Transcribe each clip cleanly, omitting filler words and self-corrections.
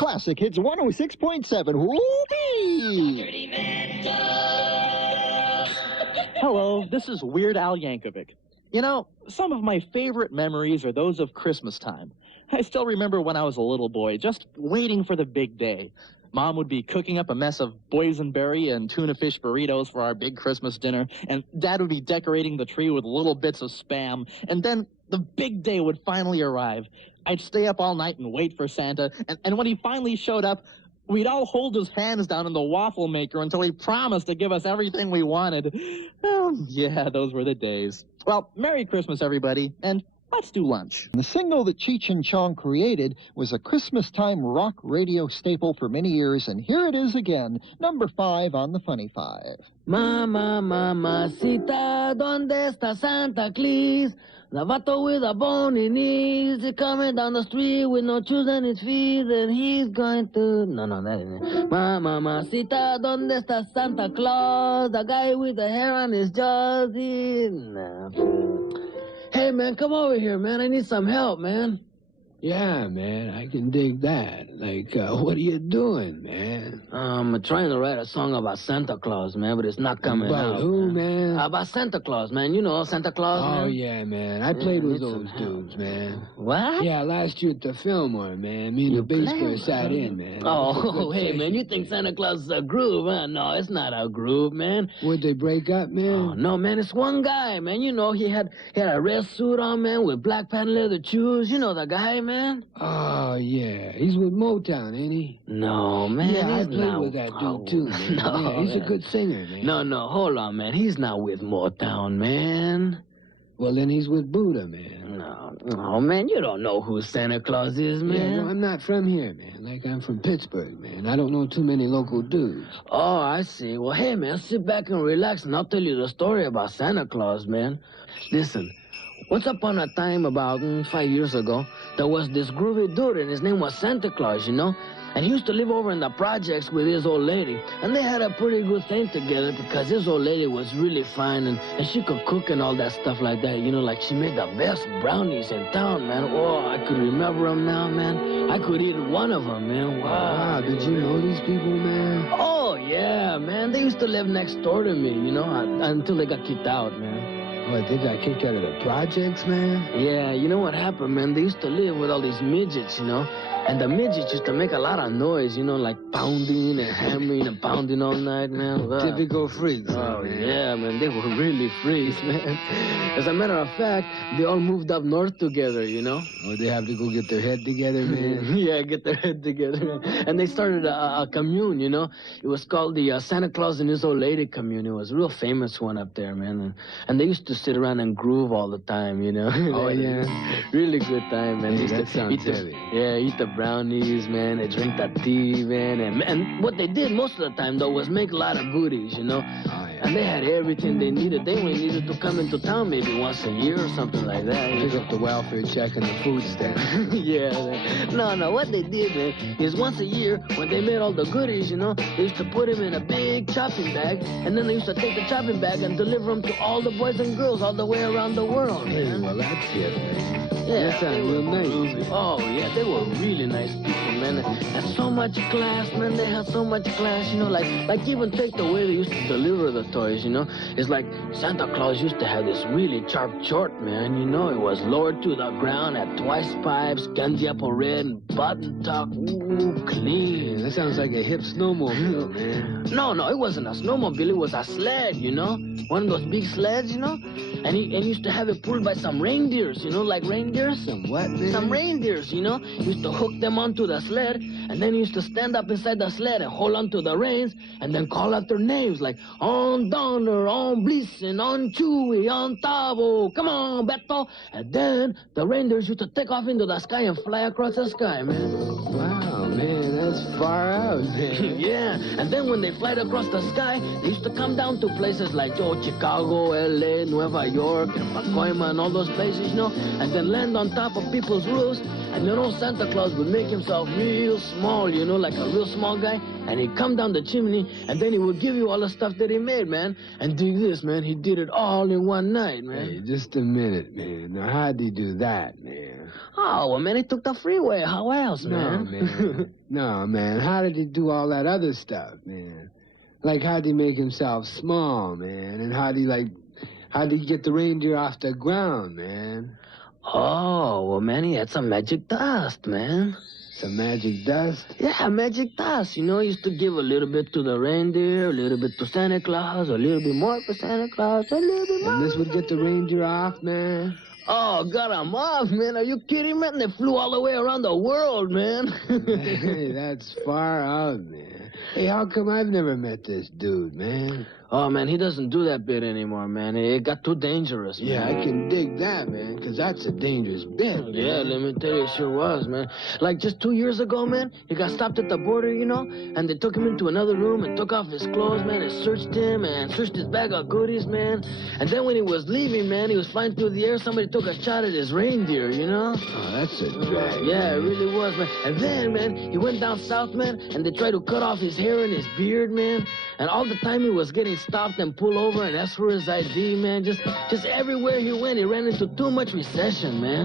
Classic Hits 106.7. Whoopee! Hello, this is Weird Al Yankovic. You know, some of my favorite memories are those of Christmas time. I still remember when I was a little boy, just waiting for the big day. Mom would be cooking up a mess of boysenberry and tuna fish burritos for our big Christmas dinner, and Dad would be decorating the tree with little bits of Spam, and then the big day would finally arrive. I'd stay up all night and wait for Santa, and when he finally showed up, we'd all hold his hands down in the waffle maker until he promised to give us everything we wanted. Oh, yeah, those were the days. Well, Merry Christmas, everybody, and let's do lunch. The single that Cheech and Chong created was a Christmas-time rock radio staple for many years, and here it is again, number 5 on the Funny Five. Mama, mamacita, ¿dónde está Santa Claus? The vato with a bony knees, he's coming down the street with no shoes on his feet, and he's going to... No, that isn't it. Mamacita, ¿dónde está Santa Claus? The guy with the hair on his jaws, Hey, man, come over here, man. I need some help, man. Yeah, man, I can dig that. Like, what are you doing, man? I'm trying to write a song about Santa Claus, man, but it's not coming out. About who, man? About Santa Claus, man. You know Santa Claus, man? Oh, yeah, man. I played with those dudes, man. What? Yeah, last year at the Fillmore, man. Me and the bass player sat in, man. Oh, hey, man, you think Santa Claus is a groove, huh? No, it's not a groove, man. Would they break up, man? Oh, no, man, it's one guy, man. You know, he had a red suit on, man, with black patent leather shoes. You know the guy, man? Oh, yeah. He's with Motown, ain't he? No, man. Yeah, I he's played not with that dude, too, man. No, yeah, he's man. a good singer, man. No, hold on, man. He's not with Motown, man. Well, then he's with Buddha, man. No, man, you don't know who Santa Claus is, man. Yeah, well, I'm not from here, man. Like, I'm from Pittsburgh, man. I don't know too many local dudes. Oh, I see. Well, hey, man, sit back and relax, and I'll tell you the story about Santa Claus, man. Listen, once upon a time, about 5 years ago, there was this groovy dude, and his name was Santa Claus, you know? And he used to live over in the projects with his old lady. And they had a pretty good thing together because his old lady was really fine, and she could cook and all that stuff like that. You know, like she made the best brownies in town, man. Oh, I could remember them now, man. I could eat one of them, man. Wow, did you know these people, man? Oh, yeah, man. They used to live next door to me, you know, until they got kicked out, man. What, they got kicked out of the projects, man? Yeah, you know what happened, man? They used to live with all these midgets, you know? And the midgets used to make a lot of noise, you know, like pounding and hammering and pounding all night, man. Wow. Typical freaks. Oh, yeah, man. They were really freaks, man. As a matter of fact, they all moved up north together, you know? Oh, they have to go get their head together, man? Yeah, get their head together. And they started a commune, you know? It was called the Santa Claus and His Old Lady Commune. It was a real famous one up there, man. And they used to sit around and groove all the time, you know? Oh, yeah? Really good time, man. Hey, They that used to sounds heavy. eat the brownies, man. They drink the tea, man. And what they did most of the time, though, was make a lot of goodies, you know? Oh, yeah. And they had everything they needed. They only needed to come into town maybe once a year or something like that. Pick up the welfare check and the food stamp. Yeah, man. No, what they did, man, is once a year, when they made all the goodies, you know, they used to put them in a big chopping bag, and then they used to take the chopping bag and deliver them to all the boys and girls all the way around the world, Hey, man. well, that's it, man. Yeah, That sounds they real were nice. groovy. Oh, yeah, they were really nice people, man. And so much class, man. They had so much class, you know, like even take the way they used to deliver the toys, you know. It's like Santa Claus used to have this really sharp short, man, you know. It was lowered to the ground, had twice pipes, candy apple red, and button tuck. Ooh, clean. Yeah, that sounds like a hip snowmobile, man. No, it wasn't a snowmobile. It was a sled, you know. One of those big sleds, you know. And he used to have it pulled by some reindeers, you know, like reindeers. Some what, man? Some reindeers, you know. He used to hook them onto the sled, and then he used to stand up inside the sled and hold onto the reins, and then call out their names like on Donner, on Blitzen, on Chewy, on Tavo, come on, Beto. And then the reindeers used to take off into the sky and fly across the sky, man. Wow, man, that's far out, man. Yeah, and then when they fly across the sky, they used to come down to places like Chicago, L.A., Nueva York, and Pacoima, and all those places, you know, and then land on top of people's roofs, And little Santa Claus would make himself real small, you know, like a real small guy. And he'd come down the chimney, and then he would give you all the stuff that he made, man. And dig this, man, he did it all in one night, man. Hey, just a minute, man. Now, how'd he do that, man? Oh, well, man, he took the freeway. How else, No, man? man. No, man. How did he do all that other stuff, man? Like, how'd he make himself small, man? And how'd he get the reindeer off the ground, man? Oh, well, man, he had some magic dust, man. Some magic dust? Yeah, magic dust. You know, he used to give a little bit to the reindeer, a little bit to Santa Claus, a little bit more for Santa Claus, a little bit more. And this would get the reindeer off, man? Oh, got him off, man. Are you kidding, man? They flew all the way around the world, man. Hey, that's far out, man. Hey, how come I've never met this dude, man? Oh, man, he doesn't do that bit anymore, man. It got too dangerous, man. Yeah, I can dig that, man, because that's a dangerous bit, man. Yeah, let me tell you, it sure was, man. Like just 2 years ago, man, he got stopped at the border, you know, and they took him into another room and took off his clothes, man, and searched him and searched his bag of goodies, man. And then when he was leaving, man, he was flying through the air, somebody took a shot at his reindeer, you know? Oh, that's a drag. Yeah, it really was, man. And then, man, he went down south, man, and they tried to cut off his hair and his beard, man. And all the time he was getting stopped and pulled over and asked for his ID, man. Just everywhere he went, he ran into too much recession, man.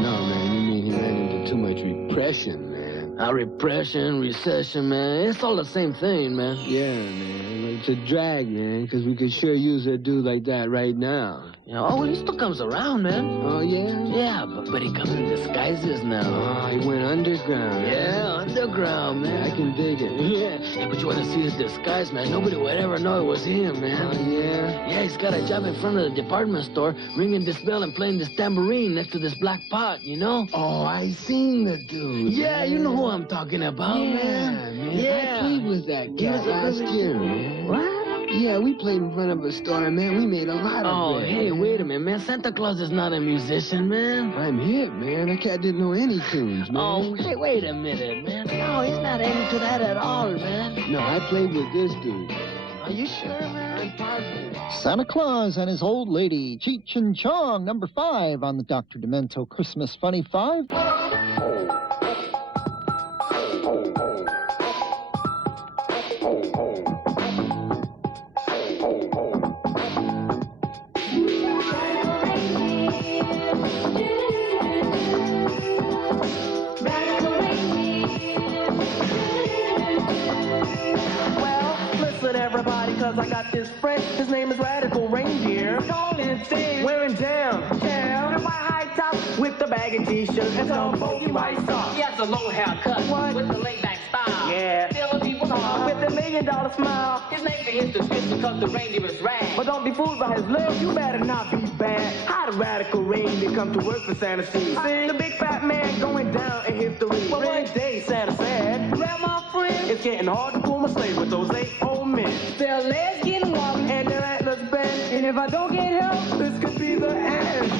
No, man, you mean he ran into too much repression, man. Repression, recession, man. It's all the same thing, man. Yeah, man. It's a drag, man, because we could sure use a dude like that right now. You know, oh, he still comes around, man. Oh, yeah? Yeah, but he comes in disguises now. Oh, he went underground. Yeah, underground, man. I can dig it. Yeah, but you want to see his disguise, man. Nobody would ever know it was him, man. Oh, yeah? Yeah, he's got a job in front of the department store, ringing this bell and playing this tambourine next to this black pot, you know? Oh, I seen the dude. Yeah, man. you know who I'm talking about, man. Yeah. I played with that guy last year, man. What? Yeah, we played in front of a store, man. We made a lot of Oh, it. hey, wait a minute, man. Santa Claus is not a musician, man. I'm hip, man. That cat didn't know any tunes, man. Oh, hey, wait a minute, man. No, he's not into that at all, man. No, I played with this dude. Are you sure, man? I'm positive. Santa Claus and his old lady, Cheech and Chong, number 5 on the Dr. Demento Christmas Funny 5. Everybody, cause I got this friend. His name is Radical Reindeer. Tall and thin, wearing jam, and a white high top with the baggy t-shirt and some bulky white socks. He has a low haircut with the laid back style. Yeah, Stealing people's heart with a $1 million smile. His name for his description cause the reindeer is rad. But don't be fooled by his look, you better not be bad. How the Radical Reindeer come to work for Santa C? The big fat man going down in history. Well, one day Santa said, Well, my friend, it's getting hard to pull my sleigh with those 8 old men. their legs getting wobbly. And their antlers bend. And if I don't get help, this could be the end.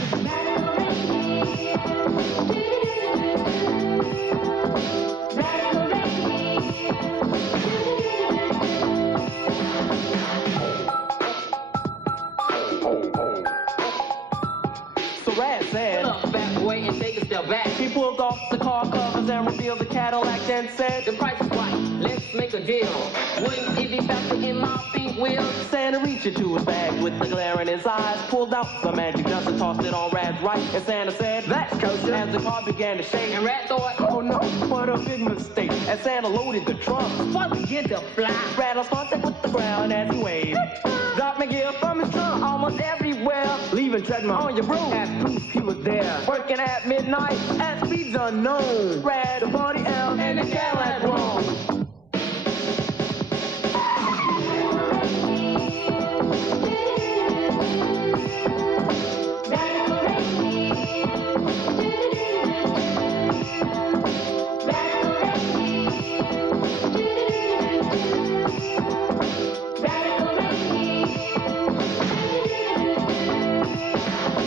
So Rad said, Look, back away and take a step back. he pulled off the car covers and revealed the Cadillac and said, The price is right, let's make a deal. Wouldn't it be faster in my pink wheels? Santa reached into his bag with the glare in his eyes, pulled out the magic dust and tossed it on Rad's right. And Santa said, that's kosher. As the car began to shake, And Rat thought, oh no, what a big mistake. As Santa loaded the trunk, before we get to fly. rattled haunted with the ground as he waved. Dropped McGill from his trunk almost everywhere, leaving Treadmill on your road as proof he was there. Working at midnight at speeds unknown. Rad, the party L, and the Cadillac roam.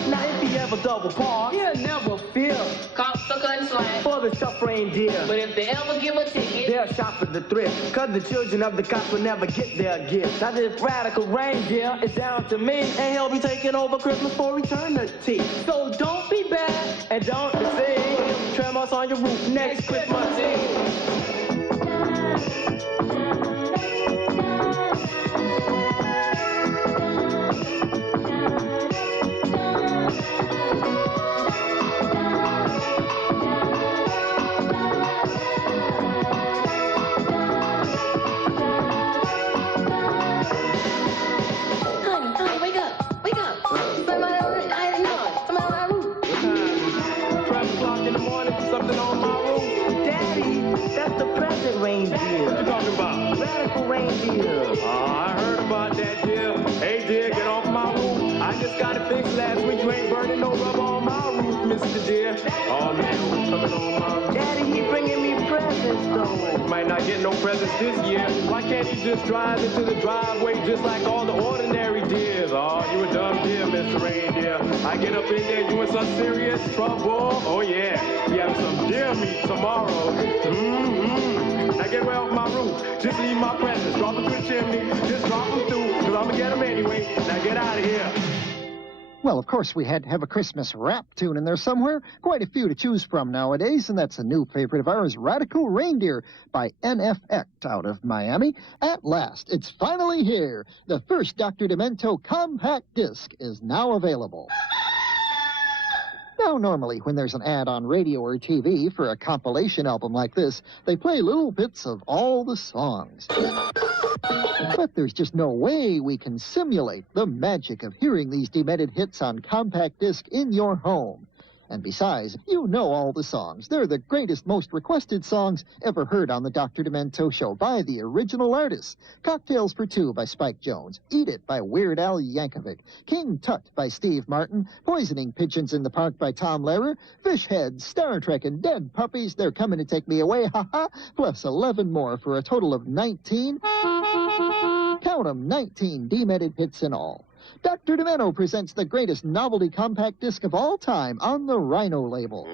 Now if he ever double park, he'll never feel Cops are cutting slack. for the tough reindeer. But if they ever give a ticket, They'll shop at the thrift, cause the children of the cops will never get their gifts. Now this Radical Reindeer is down to me, and he'll be taking over Christmas for eternity. So don't be bad and don't deceive. Tremors on your roof next Christmas Eve. Reindeer. What you talking about? Radical reindeer. I heard about that, dear. Hey, dear, get off my roof. I just got it fixed last week. You ain't burning no rubber on my roof, Mr. Dear. Oh, man, who's coming on my roof? Daddy, he bringing me presents, though. You might not get no presents this year. Why can't he just drive into the driveway just like all the ordinary deers? Oh, you a dumb deer, Mr. Reindeer. I get up in there, you in some serious trouble. Oh, yeah. We have some deer meat tomorrow. Now get way off my roof. Just leave my presents. Drop them through the chimney. Just drop them through, because I'm going to get them anyway. Now get out of here. Well, of course, we had to have a Christmas rap tune in there somewhere. Quite a few to choose from nowadays, and that's a new favorite of ours, Radical Reindeer by NFX out of Miami. At last, it's finally here. The first Dr. Demento compact disc is now available. Now, normally, when there's an ad on radio or TV for a compilation album like this, they play little bits of all the songs. But there's just no way we can simulate the magic of hearing these demented hits on compact disc in your home. And besides, you know all the songs. They're the greatest, most requested songs ever heard on the Dr. Demento Show by the original artists. Cocktails for Two by Spike Jones, Eat It by Weird Al Yankovic, King Tut by Steve Martin, Poisoning Pigeons in the Park by Tom Lehrer, Fish Heads, Star Trek, and Dead Puppies, They're Coming to Take Me Away, ha-ha, plus 11 more for a total of 19. Count 'em, 19 demented hits in all. Dr. Demento presents the greatest novelty compact disc of all time on the Rhino label.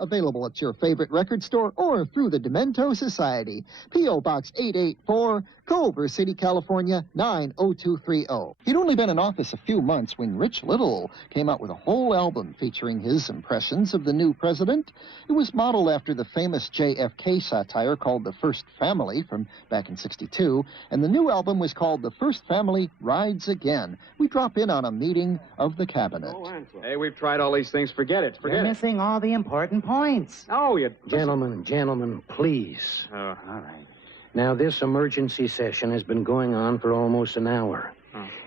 Available at your favorite record store or through the Demento Society. P.O. Box 884, Culver City, California, 90230. He'd only been in office a few months when Rich Little came out with a whole album featuring his impressions of the new president. It was modeled after the famous JFK satire called The First Family from back in '62, and the new album was called The First Family Rides Again. We drop in on a meeting of the cabinet. Hey, we've tried all these things. Forget it. You're missing all the important points. Oh, you... Gentlemen, please. All right. Now, this emergency session has been going on for almost an hour.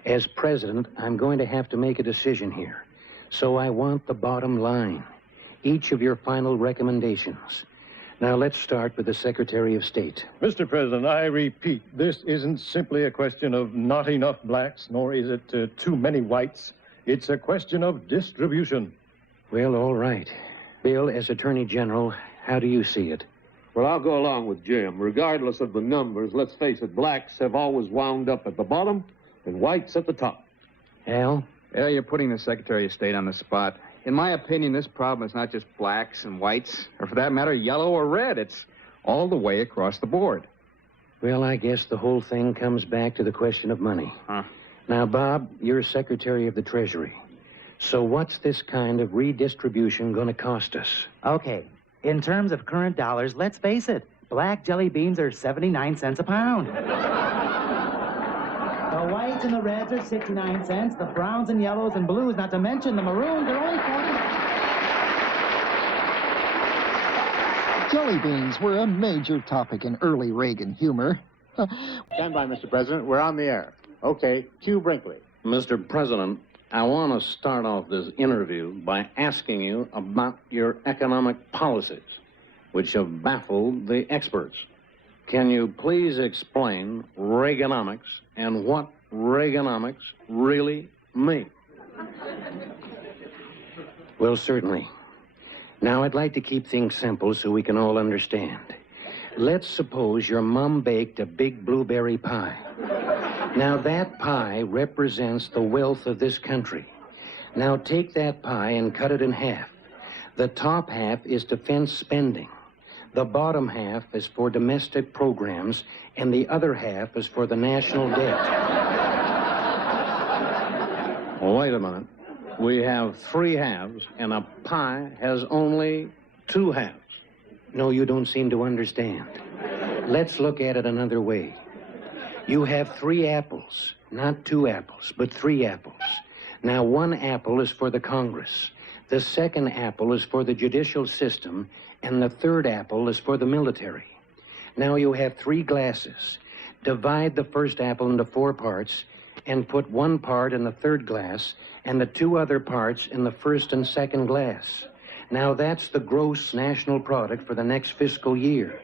As president, I'm going to have to make a decision here. So I want the bottom line. Each of your final recommendations. Now, let's start with the Secretary of State. Mr. President, I repeat, this isn't simply a question of not enough blacks, nor is it too many whites. It's a question of distribution. Well, all right. Bill, as Attorney General, how do you see it? Well, I'll go along with Jim. Regardless of the numbers, let's face it, blacks have always wound up at the bottom and whites at the top. Al? Yeah, you're putting the Secretary of State on the spot. In my opinion, this problem is not just blacks and whites, or for that matter, yellow or red. It's all the way across the board. Well, I guess the whole thing comes back to the question of money. Now, Bob, you're Secretary of the Treasury. So what's this kind of redistribution going to cost us? Okay. In terms of current dollars, let's face it, black jelly beans are 79 cents a pound. The whites and the reds are 69 cents. The browns and yellows and blues, not to mention the maroons, are only 40. Jelly beans were a major topic in early Reagan humor. Stand by, Mr. President. We're on the air. Okay, cue Brinkley. Mr. President, I want to start off this interview by asking you about your economic policies, which have baffled the experts. Can you please explain Reaganomics and what Reaganomics really mean? Well, certainly. Now, I'd like to keep things simple so we can all understand. Let's suppose your mom baked a big blueberry pie. Now, that pie represents the wealth of this country. Now, take that pie and cut it in half. The top half is defense spending. The bottom half is for domestic programs, and the other half is for the national debt. Well, wait a minute. we have 3 halves, and a pie has only 2 halves. No, you don't seem to understand. Let's look at it another way. You have 3 apples, not 2 apples, but 3 apples. Now, 1 apple is for the Congress. The 2nd apple is for the judicial system, and the 3rd apple is for the military. Now you have 3 glasses. Divide the 1st apple into 4 parts, and put 1 part in the 3rd glass, and the 2 other parts in the 1st and 2nd glass. Now that's the gross national product for the next fiscal year.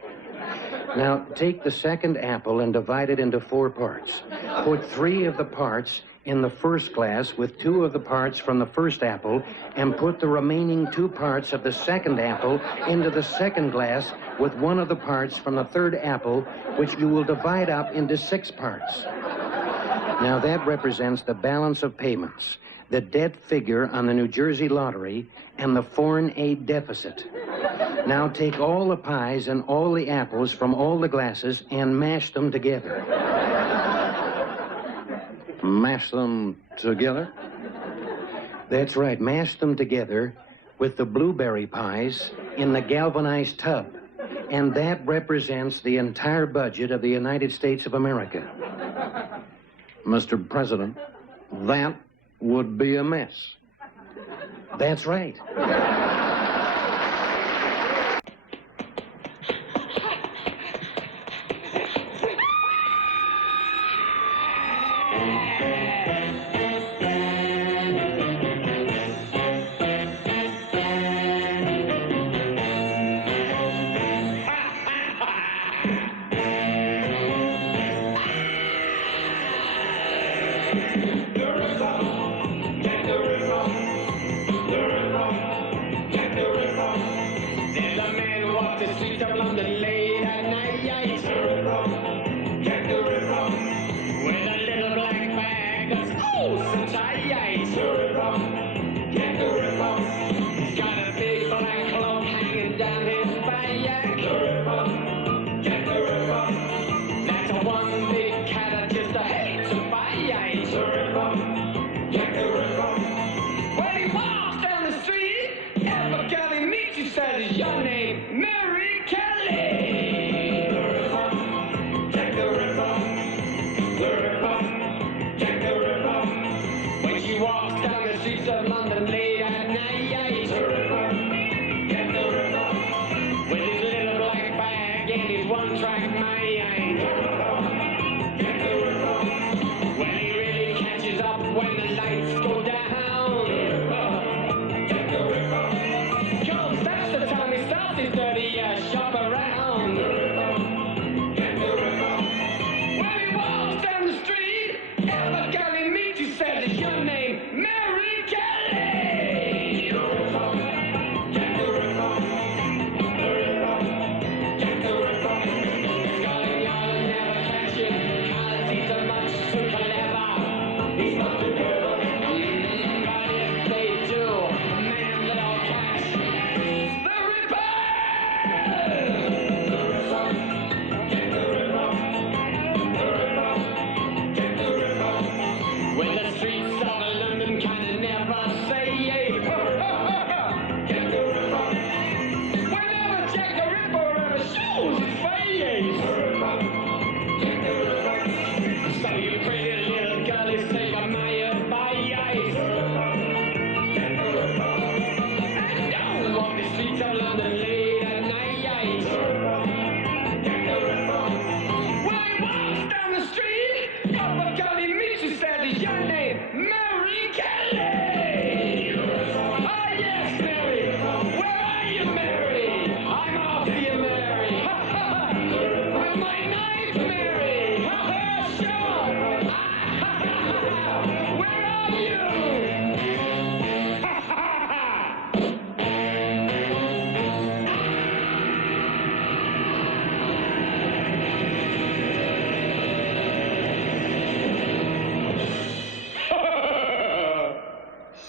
Now take the 2nd apple and divide it into 4 parts. Put 3 of the parts in the 1st glass with 2 of the parts from the 1st apple, and put the remaining 2 parts of the 2nd apple into the 2nd glass with 1 of the parts from the 3rd apple, which you will divide up into 6 parts. Now that represents the balance of payments, the debt figure on the New Jersey lottery, and the foreign aid deficit. Now take all the pies and all the apples from all the glasses and mash them together. Mash them together? That's right, mash them together with the blueberry pies in the galvanized tub. And that represents the entire budget of the United States of America. Mr. President, that would be a mess. That's right.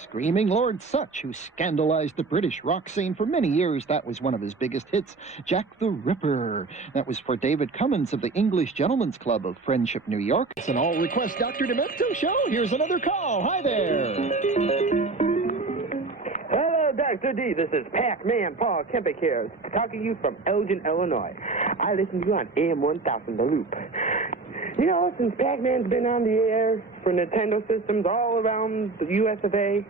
Screaming Lord Sutch, who scandalized the British rock scene for many years. That was one of his biggest hits, Jack the Ripper. That was for David Cummins of the English Gentlemen's Club of Friendship, New York. It's an all-request Dr. Demento show. Here's another call. Hi there. Mr. D, this is Pac-Man Paul Kempick here, talking to you from Elgin, Illinois. I listen to you on AM 1000, The Loop. You know, since Pac-Man's been on the air for Nintendo systems all around the US of A,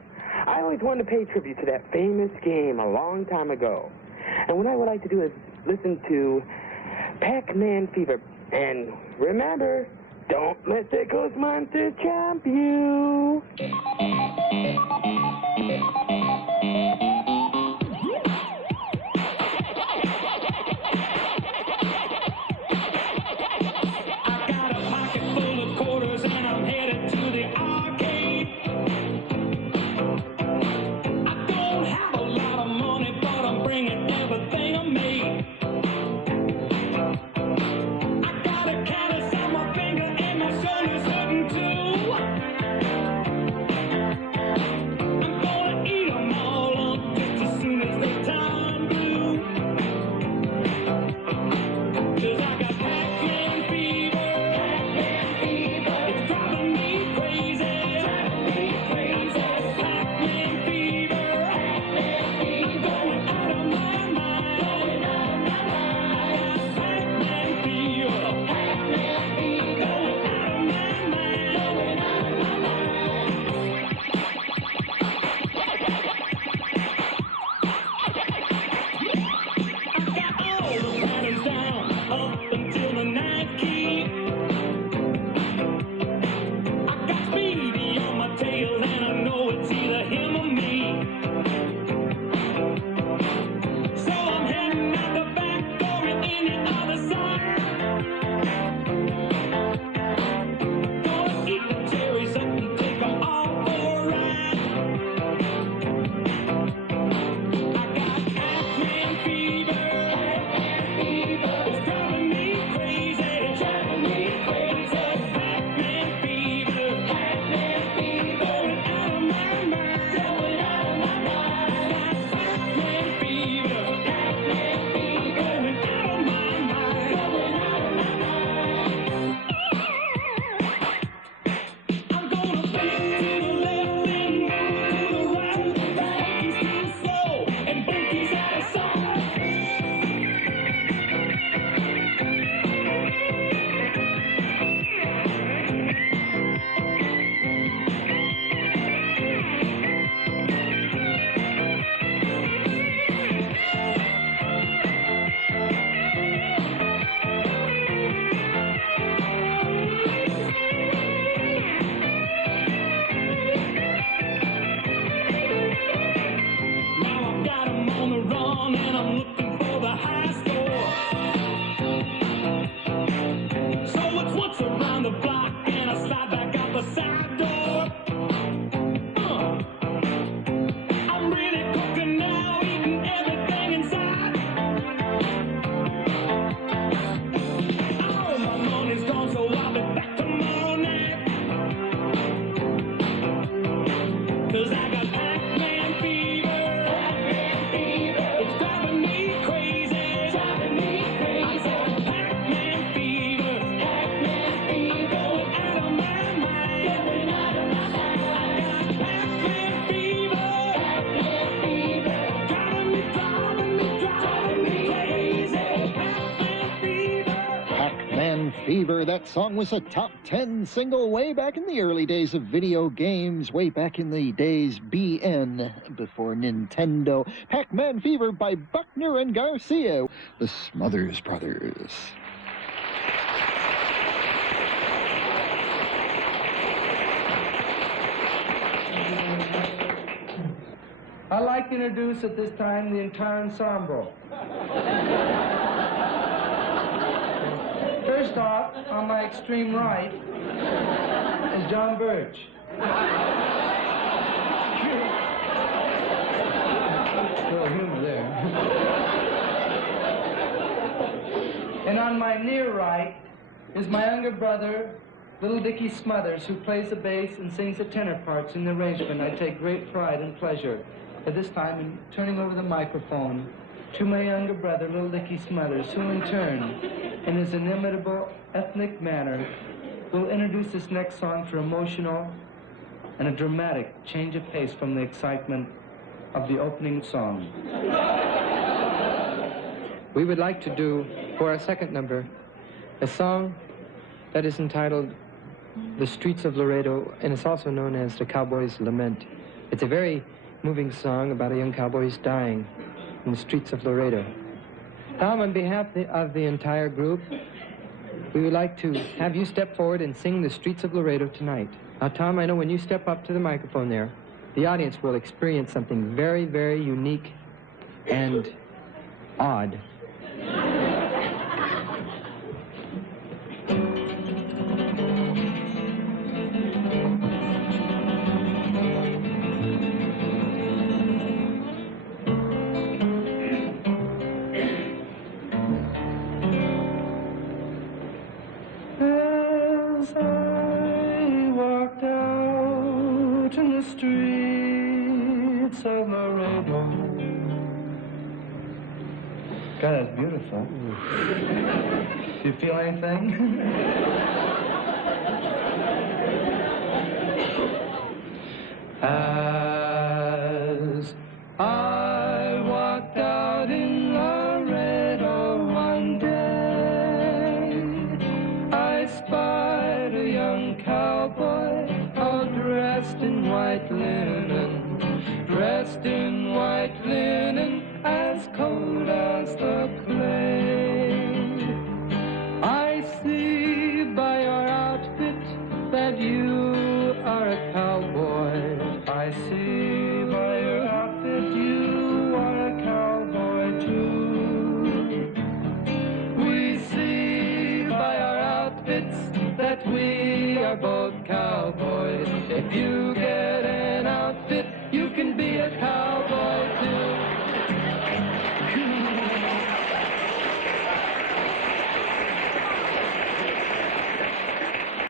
I always wanted to pay tribute to that famous game a long time ago. And what I would like to do is listen to Pac-Man Fever. And remember, don't let the Ghost Monster jump you. Fever. That song was a top 10 single way back in the early days of video games, way back in the days BN, before Nintendo. Pac-Man Fever by Buckner and Garcia, the Smothers Brothers. I'd like to introduce at this time the entire ensemble. First off, on my extreme right is John Birch. Little humor there. And on my near right is my younger brother, Little Dickie Smothers, who plays the bass and sings the tenor parts in the arrangement. I take great pride and pleasure at this time in turning over the microphone to my younger brother, Little Dickie Smothers, who in turn, in his inimitable ethnic manner, will introduce this next song for emotional and a dramatic change of pace from the excitement of the opening song. We would like to do, for our second number, a song that is entitled The Streets of Laredo, and it's also known as The Cowboy's Lament. It's a very moving song about a young cowboy who's dying in the streets of Laredo. Tom, on behalf of the entire group, we would like to have you step forward and sing The Streets of Laredo tonight. Now, Tom, I know when you step up to the microphone there, the audience will experience something very, very unique and odd. As I walked out in the streets of Laredo. God, that's beautiful. Do you feel anything? As I walked out in Laredo one day, I spied a young cowboy all dressed in white linen, dressed in white linen, as cold as the clay. I see by your outfit that you are a cowboy. I see by your outfit you are a cowboy too. We see by our outfits that we are both cowboys. If you